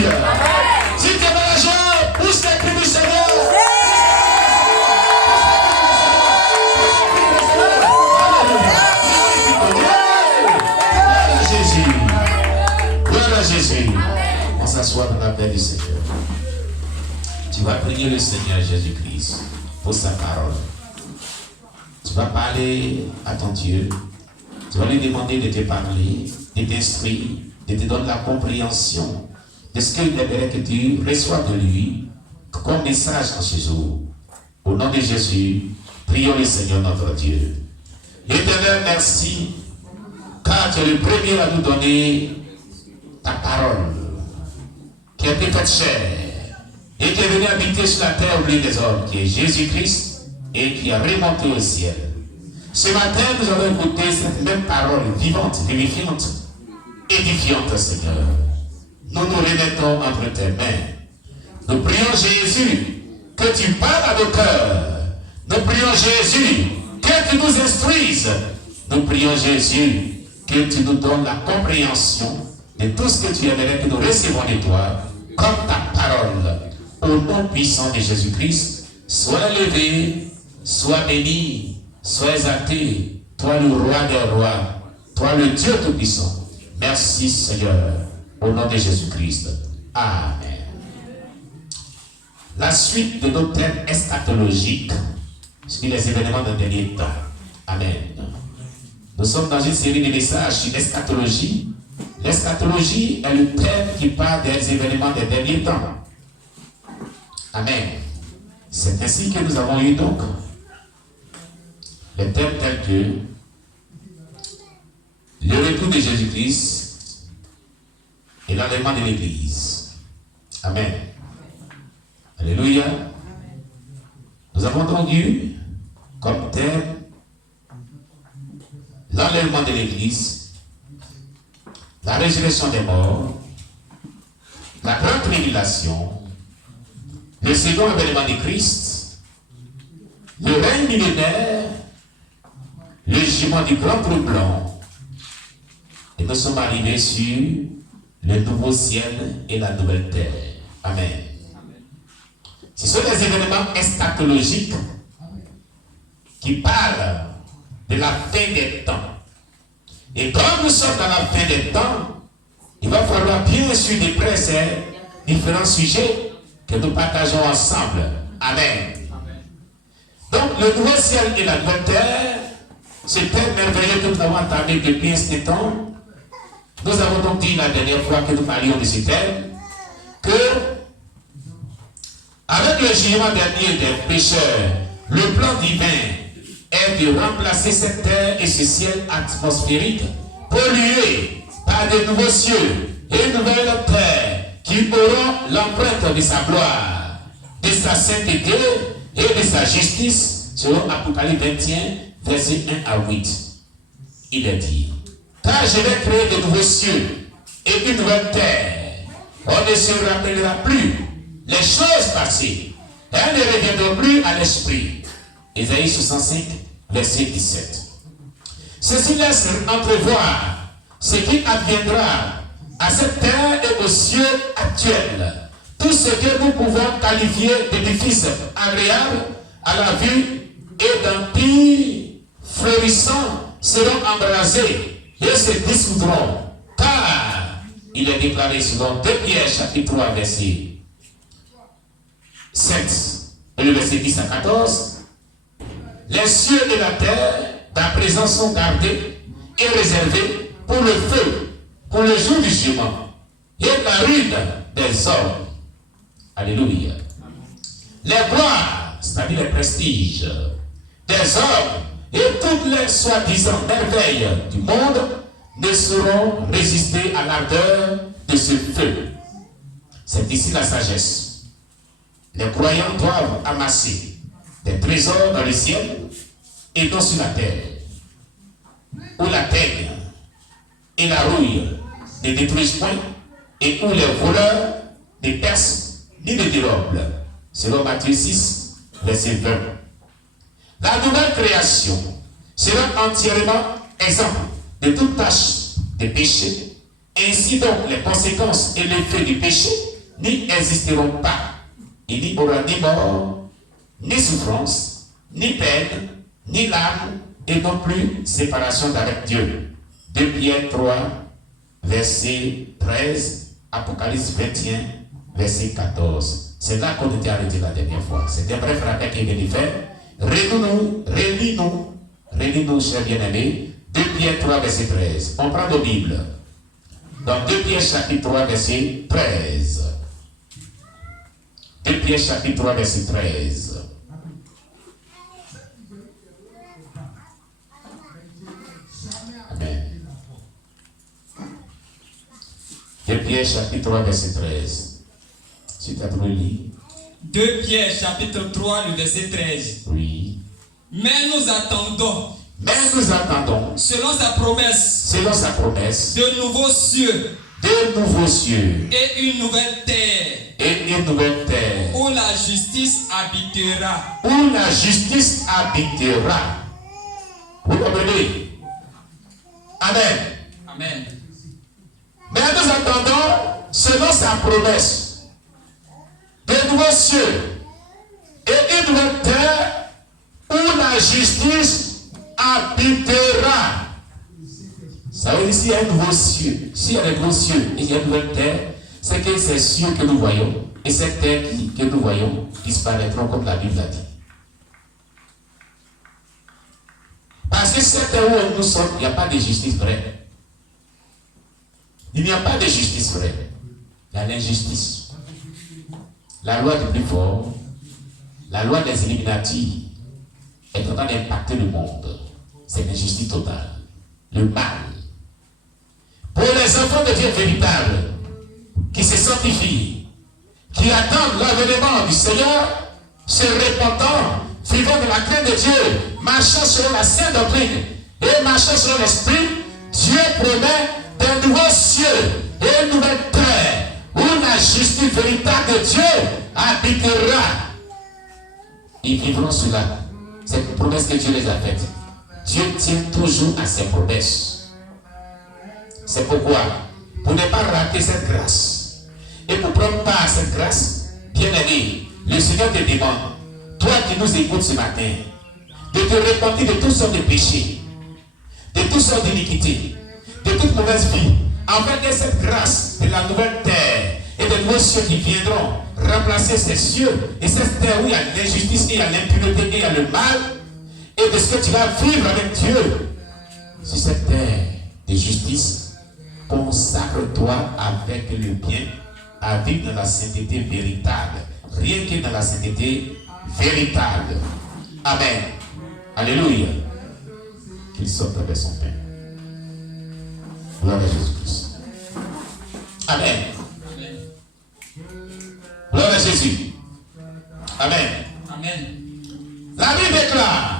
Alléluia. Si tu es dans la joie, pousse les cris du Seigneur. Gloire à Jésus. Gloire à Jésus. On s'assoit dans la paix du Seigneur. Tu vas prier le Seigneur Jésus-Christ pour sa parole. Tu vas parler à ton Dieu. Tu vas lui demander de te parler, de t'instruire, de te donner la compréhension de ce qu'il aimerait que tu reçois de lui comme message en ce jour. Au nom de Jésus, prions le Seigneur notre Dieu. Éternel, merci, car tu es le premier à nous donner ta parole, qui a été faite chair, et qui est venu habiter sur la terre au milieu des hommes, qui est Jésus-Christ, et qui a remonté au ciel. Ce matin, nous allons écouter cette même parole vivante, vivifiante, édifiante, Seigneur. Nous nous remettons entre tes mains. Nous prions Jésus, que tu parles à nos cœurs. Nous prions Jésus, que tu nous instruises. Nous prions Jésus, que tu nous donnes la compréhension de tout ce que tu aimerais que nous recevons de toi, comme ta parole. Au nom puissant de Jésus-Christ, sois élevé, sois béni, sois exalté, toi le roi des rois, toi le Dieu tout-puissant. Merci Seigneur, au nom de Jésus-Christ. Amen. La suite de nos thèmes eschatologiques sur les événements de dernier temps. Amen. Nous sommes dans une série de messages sur l'eschatologie. L'eschatologie est le thème qui parle des événements des derniers temps. Amen. C'est ainsi que nous avons eu donc les thèmes tels que le retour de Jésus-Christ et l'enlèvement de l'Église. Amen. Alléluia. Nous avons donc eu comme thème l'enlèvement de l'Église, la résurrection des morts, la grande tribulation, le second avènement de Christ, le règne millénaire, le jugement du grand trou blanc. Et nous sommes arrivés sur le nouveau ciel et la nouvelle terre. Amen. Ce sont des événements eschatologiques qui parlent de la fin des temps. Et comme nous sommes dans la fin des temps, il va falloir bien sûr de près ces différents sujets que nous partageons ensemble. Amen. Donc le nouveau ciel et la nouvelle terre, ce thème merveilleux que nous avons entamé depuis un certain temps. Nous avons donc dit la dernière fois que nous parlions de ce thème que avec le jugement dernier des pécheurs, le plan divin est de remplacer cette terre et ce ciel atmosphérique pollué par de nouveaux cieux et une nouvelle terre qui auront l'empreinte de sa gloire, de sa sainteté et de sa justice, selon Apocalypse 21, versets 1 à 8. Il est dit: car je vais créer de nouveaux cieux et une nouvelle terre. On ne se rappellera plus les choses passées. Elles ne reviendront plus à l'esprit. Ésaïe 65, verset 17. Ceci laisse entrevoir ce qui adviendra à cette terre et aux cieux actuels. Tout ce que nous pouvons qualifier d'édifices agréables à la vue et d'empires fleurissants seront embrasés et se dissoudront, car il est déclaré selon 2 Pierre chapitre 3 verset 7 et le verset 10 à 14, les cieux et la terre d'à présent sont gardés et réservés pour le feu, pour le jour du jugement et la ruine des hommes. Alléluia. Les gloires, c'est-à-dire les prestiges des hommes et toutes les soi-disant merveilles du monde ne sauront résister à l'ardeur de ce feu. C'est ici la sagesse. Les croyants doivent amasser des trésors dans le ciel et non sur la terre, où la terre et la rouille ne détruisent point et où les voleurs ne percent ni ne dérobent. Selon Matthieu 6, verset 20. La nouvelle création sera entièrement exempte de toute tâche de péché. Ainsi donc, les conséquences et l'effet du péché n'y existeront pas. Il n'y aura ni mort, ni souffrance, ni peine, ni larmes, et non plus séparation d'avec Dieu. 2 Pierre 3, verset 13, Apocalypse 21, verset 14. C'est là qu'on était arrêté la dernière fois. C'est un bref rappel qu'il vient de faire. Relis-nous, chers bien-aimés. 2 Pierre 3, verset 13. On prend nos Bibles. Dans 2 Pierre chapitre 3, verset 13. 2 Pierre chapitre 3, verset 13. Amen. 2 Pierre chapitre 3, verset 13. Si tu as trouvé le livre. 2 Pierre chapitre 3, le verset 13. Oui. Mais nous attendons, selon sa promesse, de nouveaux cieux, et une nouvelle terre, où la justice habitera. Vous comprenez? Amen. Amen. Mais nous attendons, selon sa promesse, de nouveaux cieux et une nouvelle terre où la justice habitera. Ça veut dire s'il y a un nouveau cieux, s'il y a des nouveaux cieux et il y a une nouvelle terre, c'est que ces cieux que nous voyons et cette terre que nous voyons disparaîtront comme la Bible a dit. Parce que cette terre où nous sommes, il n'y a pas de justice vraie. Il n'y a pas de justice vraie. Il y a l'injustice. La loi du plus fort, la loi des Illuminati est en train d'impacter le monde. C'est l'injustice totale. Le mal. Pour les enfants de Dieu véritables, qui se sanctifient, qui attendent l'avènement du Seigneur, se repentant, vivant de la crainte de Dieu, marchant sur la sainte doctrine et marchant sur l'esprit, Dieu promet de nouveaux cieux et une nouvelle terre où la justice véritable de Dieu habitera. Ils vivront sur là. C'est une promesse que Dieu les a faite. Dieu tient toujours à ses promesses. C'est pourquoi, pour ne pas rater cette grâce et pour prendre part à cette grâce, bien aimé, le Seigneur te demande, toi qui nous écoutes ce matin, de te repentir de toutes sortes de péchés, de toutes sortes d'iniquités, de toute mauvaise vie, afin que cette grâce de la nouvelle terre et de nouveaux cieux qui viendront remplacer ces cieux et cette terre où il y a l'injustice, il y a l'impureté, il y a le mal, et de ce que tu vas vivre avec Dieu sur cette terre de justice, consacre-toi avec le bien à vivre dans la sainteté véritable, rien que dans la sainteté véritable. Amen. Alléluia. Qu'il sorte avec son pain. Gloire à Jésus-Christ. Amen. Gloire à Jésus. Amen. Amen. La Bible déclare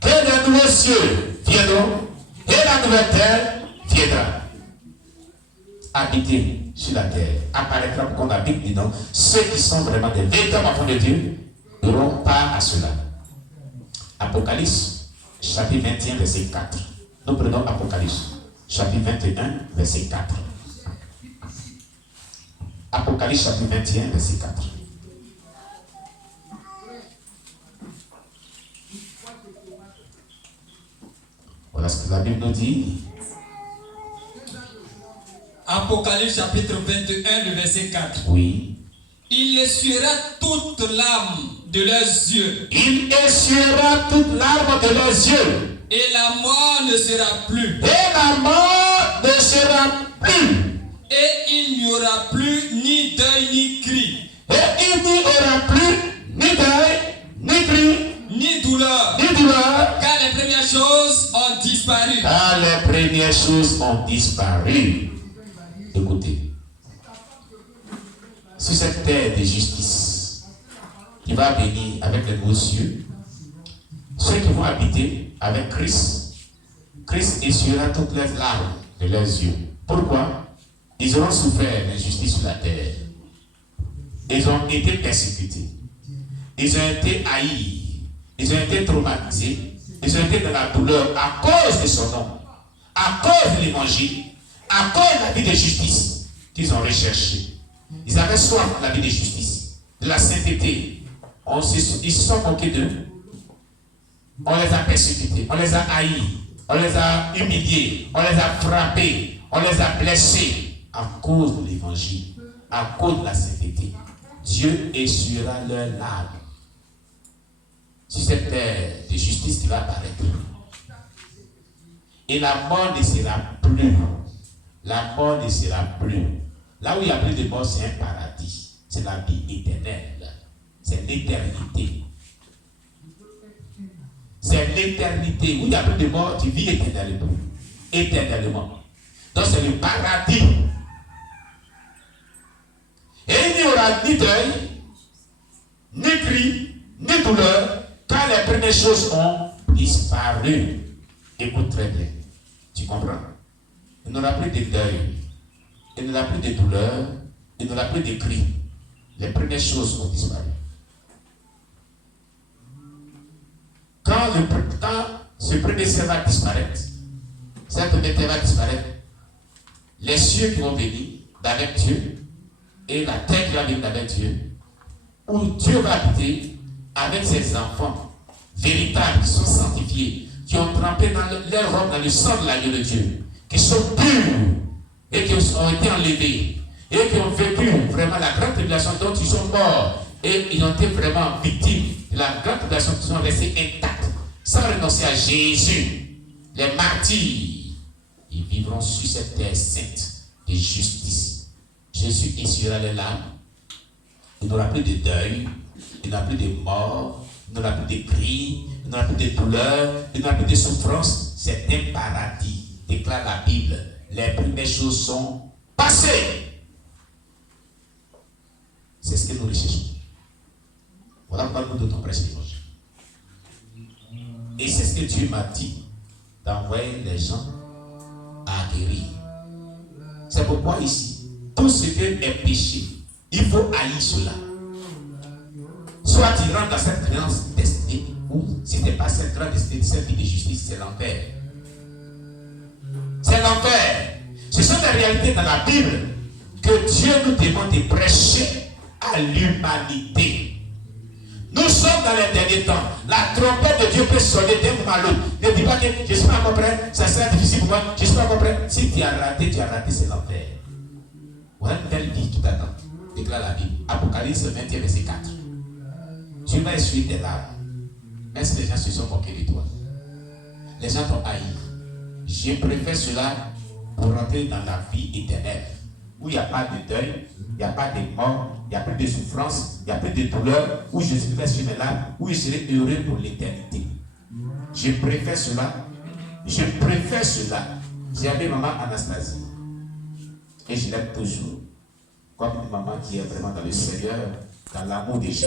que les nouveaux cieux viendront et la nouvelle terre viendra habiter sur la terre. Apparaîtra pour qu'on habite dedans. Ceux qui sont vraiment des véritables enfants de Dieu n'auront pas à cela. Apocalypse, chapitre 21, verset 4. Nous prenons Apocalypse, chapitre 21, verset 4. Apocalypse, chapitre 21, verset 4. Voilà ce que la Bible nous dit. Apocalypse chapitre 21, le verset 4. Oui. Il essuiera toute larme de leurs yeux. Il essuiera toute larme de leurs yeux. Et la mort ne sera plus. Et la mort ne sera plus. Et il n'y aura plus ni deuil ni cri. Et il n'y aura plus ni deuil, ni cri, ni douleur. ni douleur. Car les premières choses ont disparu. Car les premières choses ont disparu. Écoutez. Sur cette terre de justice qui va venir avec les nouveaux cieux, ceux qui vont habiter avec Christ, Christ essuiera toutes les larmes de leurs yeux. Pourquoi? Ils auront souffert l'injustice sur la terre. Ils ont été persécutés. Ils ont été haïs. Ils ont été traumatisés. Ils ont été dans la douleur à cause de son nom, à cause de l'évangile, à cause de la vie de justice. qu'ils ont recherché. Ils avaient soif de la vie de justice, de la sainteté. Ils se sont moqués d'eux. On les a persécutés, on les a haïs, on les a humiliés, on les a frappés, on les a blessés à cause de l'évangile, à cause de la sainteté. Dieu essuiera leurs larmes. Sur cette terre de justice qui va apparaître. Et la mort ne sera plus. La mort ne sera plus. Là où il n'y a plus de mort, c'est un paradis. C'est la vie éternelle. C'est l'éternité. C'est l'éternité. Où il n'y a plus de mort, tu vis éternellement. Éternellement. Donc c'est le paradis. Et il n'y aura ni deuil, ni cri, ni douleur, car les premières choses ont disparu. Écoute très bien. Tu comprends? Il n'y aura plus de deuil. Il n'y aura plus de douleur. Il n'y aura plus de cris. Les premières choses ont disparu. Quand ce premier ciel va disparaître, cette première terre va disparaître, les cieux qui vont venir d'avec Dieu et la terre qui va venir d'avec Dieu, où Dieu va habiter avec ses enfants véritables, qui sont sanctifiés, qui ont trempé dans leur robe, dans le sang de l'agneau de Dieu, qui sont purs et qui ont été enlevés et qui ont vécu vraiment la grande tribulation dont ils sont morts et ils ont été vraiment victimes de la grande tribulation qui sont restés intacts sans renoncer à Jésus. Les martyrs, ils vivront sur cette terre sainte de justice. Jésus essuiera les larmes. Il n'y aura plus de deuil, il n'y aura plus de mort, il n'y aura plus de cris, il n'y aura plus de douleur, il n'y aura plus de souffrance. C'est un paradis, déclare la Bible. Les premières choses sont passées. C'est ce que nous recherchons. Voilà pourquoi nous donnons presque l'évangile. Et c'est ce que Dieu m'a dit, d'envoyer les gens à guérir. C'est pourquoi ici, tout ce qui est péché, il faut haïr cela. Soit tu rentres dans cette grande destinée, ou si ce n'est pas cette grande destinée, cette vie de justice, c'est l'enfer. C'est l'enfer. Ce sont des réalités dans la Bible que Dieu nous demande de prêcher à l'humanité. Nous sommes dans les derniers temps. La trompette de Dieu peut sonner d'un moment à l'autre. Ne dis pas que je ne suis pas encore prêt, ça sera difficile pour moi, je ne suis pas encore prêt. Si tu as raté, c'est l'enfer. Voilà une telle vie qui t'attend. Déclare la Bible. Apocalypse 21, verset 4. Dieu va essuyer tes larmes. Même si les gens se sont moqués de toi. Les gens t'ont haï. Je préfère cela pour rentrer dans la vie éternelle. Où il n'y a pas de deuil, il n'y a pas de mort, il n'y a plus de souffrance, il n'y a plus de douleur, où je serai sur mes larmes, où je serai heureux pour l'éternité. Je préfère cela. Je préfère cela. J'ai appelé maman Anastasie. Et je l'aime toujours. Comme une maman qui est vraiment dans le Seigneur, dans l'amour de Jésus.